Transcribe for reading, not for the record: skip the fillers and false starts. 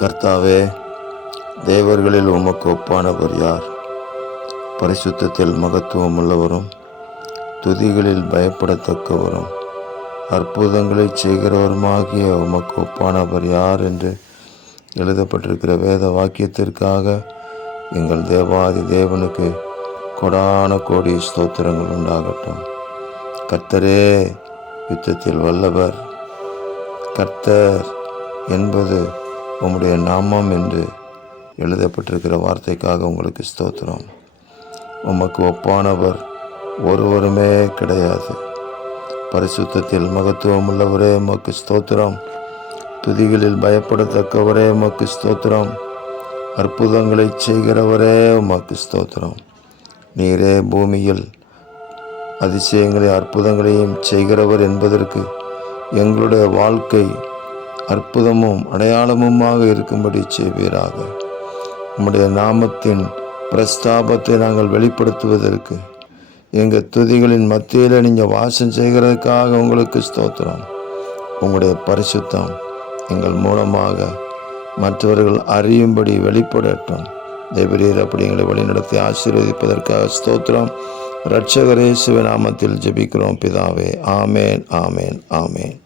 கர்த்தாவே, தேவர்களில் உமக்கு ஒப்பானவர் யார்? பரிசுத்தத்தில் மகத்துவம் உள்ளவரும், துதிகளில் பயப்படத்தக்கவரும், அற்புதங்களை செய்கிறவருமாகிய உமக்கு ஒப்பானவர் யார் என்று எழுதப்பட்டிருக்கிற வேத வாக்கியத்திற்காக எங்கள் தேவாதி தேவனுக்கு கொடான கோடி ஸ்தோத்திரங்கள் உண்டாகட்டும். கர்த்தரே யுத்தத்தில் வல்லவர். கர்த்தர் என்பது உம்முடைய நாமம் என்று எழுதப்பட்டிருக்கிற வார்த்தைக்காக உங்களுக்கு ஸ்தோத்திரம். உமக்கு ஒப்பானவர் ஒருவருமே கிடையாது. பரிசுத்தத்தில் மகத்துவம் உள்ளவரே உமக்கு ஸ்தோத்திரம். துதிகளில் பயப்படத்தக்கவரே உமக்கு ஸ்தோத்திரம். அற்புதங்களை செய்கிறவரே உமக்கு ஸ்தோத்திரம். நீரே பூமியில் அதிசயங்களை அற்புதங்களையும் செய்கிறவர் என்பதற்கு எங்களுடைய வாழ்க்கை அற்புதமும் அடையாளமுமாக இருக்கும்படி செய்வீராக. உம்முடைய நாமத்தின் பிரஸ்தாபத்தை நாங்கள் வெளிப்படுத்துவதற்கு எங்கள் துதிகளின் மத்தியில் நீங்கள் வாசம் செய்கிறதுக்காக உங்களுக்கு ஸ்தோத்திரம். உங்களுடைய பரிசுத்தம் எங்கள் மூலமாக மற்றவர்கள் அறியும்படி வெளிப்படட்டும். தேவரீர் அப்படி எங்களை வழிநடத்தி ஆசீர்வதிப்பதற்காக ஸ்தோத்திரம். இரட்சகர் இயேசுவின் நாமத்தில் ஜெபிக்கிறோம் பிதாவே. ஆமேன், ஆமேன், ஆமேன்.